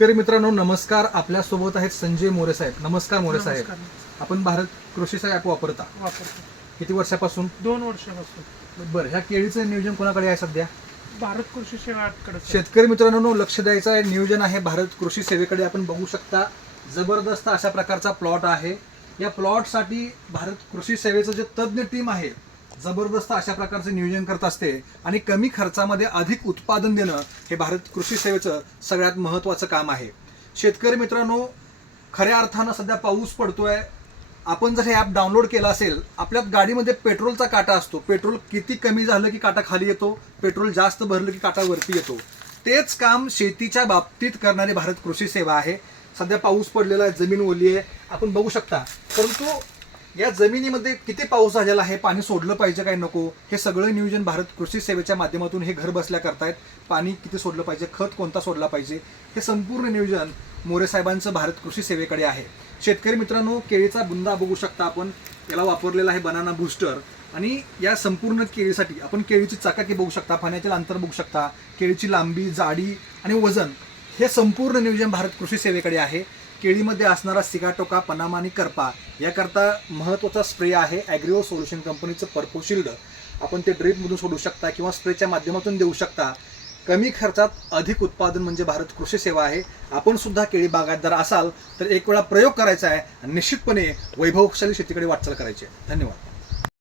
शेतकरी मित्रांनो नमस्कार. आपल्यासोबत आहेत संजय मोरे साहेब. नमस्कार मोरे साहेब. आपण भारत कृषीचा ॲप वापरता. वापरतो. किती वर्षापासून? दोन वर्षापासून. बरं ह्या केळीचं नियोजन कोणाकडे आहे सध्या? भारत कृषी सेवाकडे शेतकरी मित्रांनो लक्ष द्यायचं आहे. नियोजन आहे भारत कृषी सेवेकडे. आपण बघू शकता जबरदस्त अशा प्रकारचा प्लॉट आहे. या प्लॉटसाठी भारत कृषी सेवेचं जे तज्ज्ञ टीम आहे जबरदस्त अशा प्रकारचं नियोजन करत असते आणि कमी खर्चामध्ये अधिक उत्पादन देणं हे भारत कृषी सेवेचं सगळ्यात महत्त्वाचं काम आहे. शेतकरी मित्रांनो खऱ्या अर्थानं सध्या पाऊस पडतोय. आपण जर हे ॲप डाउनलोड केलं असेल आपल्या गाडीमध्ये पेट्रोलचा काटा असतो. पेट्रोल किती कमी झालं की काटा खाली येतो? पेट्रोल जास्त भरलं की काटा वरती येतो. तेच काम शेतीच्या बाबतीत करणारी भारत कृषी सेवा आहे. सध्या पाऊस पडलेला आहे जमीन ओली आहे. आपण बघू शकता. परंतु या जमिनीमध्ये किती पाऊस झालेला आहे? पाणी सोडलं पाहिजे काय नको? हे सगळं नियोजन भारत कृषी सेवेच्या माध्यमातून हे घर बसल्या करतायत. पाणी किती सोडलं पाहिजे? खत कोणता सोडला पाहिजे? हे संपूर्ण नियोजन मोरे साहेबांचं भारत कृषी सेवेकडे आहे. शेतकरी मित्रांनो केळीचा बुंदा बघू शकता आपण. याला वापरलेला आहे बनाना बूस्टर आणि या संपूर्ण केळीसाठी आपण केळीची चाकाकी बघू शकता पाण्यातील अंतर बघू शकता केळीची लांबी जाडी आणि वजन हे संपूर्ण नियोजन भारत कृषी सेवेकडे आहे. केळीमध्ये असणारा सिगाटोका पनामा आणि करपा याकरता महत्त्वाचा स्प्रे आहे. ॲग्रिओ सोल्युशन कंपनीचं पर्पो शिल्ड आपण ते ड्रिपमधून सोडू शकता किंवा स्प्रेच्या माध्यमातून देऊ शकता. कमी खर्चात अधिक उत्पादन म्हणजे भारत कृषी सेवा आहे. आपण सुद्धा केळी बागायतदार असाल तर एक वेळा प्रयोग करायचा आहे. आणि निश्चितपणे वैभवशाली शेतीकडे वाटचाल करायची आहे. धन्यवाद.